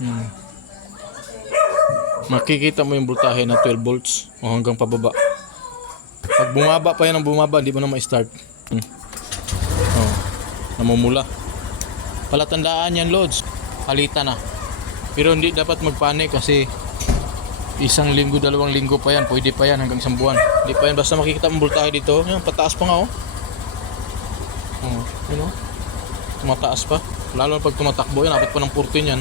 Hmm. Makikita mo yung voltahe na 12 volts o hanggang pababa. Pag bumaba pa yan ng bumaba, hindi mo na ma-start. Oh, namumula. Palatandaan yan, loads. Palitan na. Pero hindi dapat magpanik kasi isang linggo, 2 linggo pa yan. Pwede pa yan hanggang 1 buwan. Hindi pa yan. Basta makikita mo voltahe dito. Yan, pataas pa nga oh. Oh, yun oh. Tumataas pa. Lalo pag tumatakbo yan, abot pa ng 14 yan.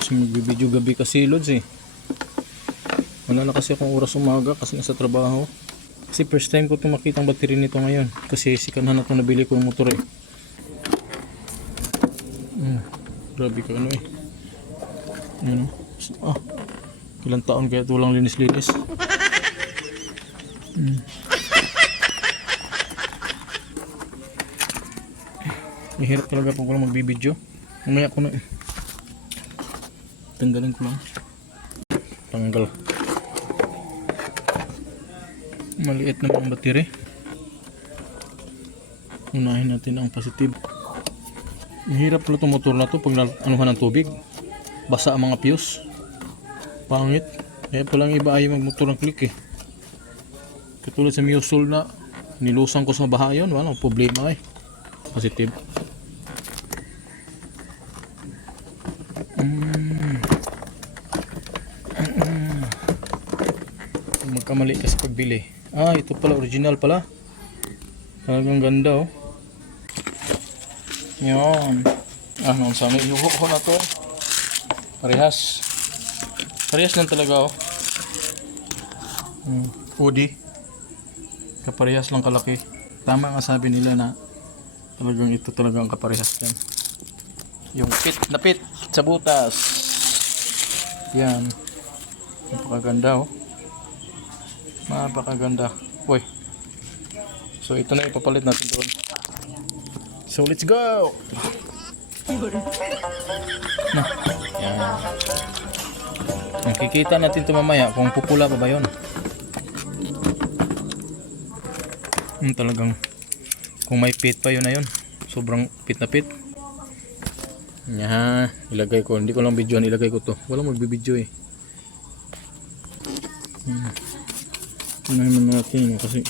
So magbibideo gabi kasi, loads eh. Wala na kasi akong oras umaga kasi nasa trabaho. Kasi first time ko itong makita ang battery nito ngayon. Kasi sikanhan na itong nabili ko yung motor eh. Grabe ka ano eh. Yun oh. Ilang taon kaya ito walang linis-linis. Mahirap talaga kung lang magbibideo. Mamaya ko na eh. Tanggalin ko lang. Tanggal. Maliit naman ang battery. Unahin natin ang positive. Mahirap pala itong motor na ito pag anuhan ng tubig. Basa ang mga fuse. Pangit. Kaya palang iba ayaw magmotor ng click eh. Katulad sa Musol na nilusan ko sa baha yun. Walang problema eh. Positive. Magkamali kasi pagbili. Ah, ito pala original pala. Talagang ganda oh. Yan. Ano sa may ihuk ko na to. Parehas. Parehas lang talaga oh. Hoodie. Kaparehas lang kalaki. Tama nga sabi nila na talagang ito talagang kaparehas yan. Yung pit na pit sa butas. Yan. Napakaganda oh. Napakaganda. Uy. So ito na ipapalit natin doon. So let's go. Na. Yan. Nakikita natin ito mamaya kung pupula pa ba yun. Talagang kung may pit pa yun na yun. Sobrang pit na pit. Yan. Ilagay ko. Hindi ko lang videoan. Ilagay ko to. Walang magbibideo eh. Unahin natin kasi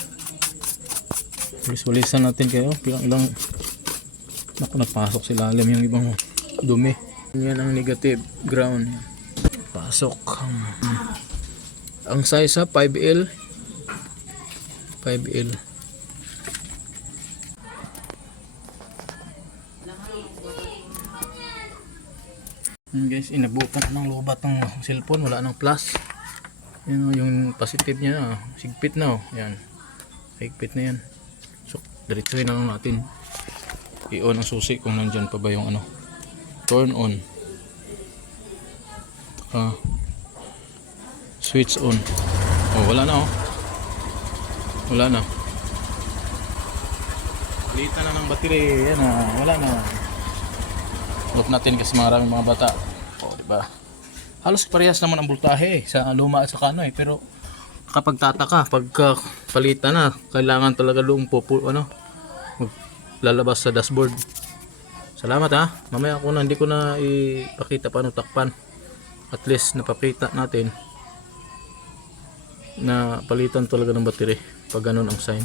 walis-walisan natin kayo ilang naku napasok sa ilalim yung ibang dumi. Yan ang negative ground. Pasok ang size ha 5L 5L. Guys, inabutan ng lobat ng cellphone, wala nang plus. Yan, yung positive niya sigpit na oh. Yan. Higpit na yan. So, diretsuhin na lang natin. I-on ang susi kung nandyan pa ba yung ano. Turn on. Switch on. Oh, wala na oh. Wala na. Palitan na ng battery. Yan na. Wala na. Look natin kasi maraming mga bata. Oh, diba? Halos parehas naman ang voltahe sa luma at sa ano eh, pero kapag tataka pag palitan na kailangan talaga lalabas sa dashboard. Salamat ha. Mamaya hindi ko na ipakita paano takpan. At least napakita natin na palitan talaga ng battery pag ganun ang sign.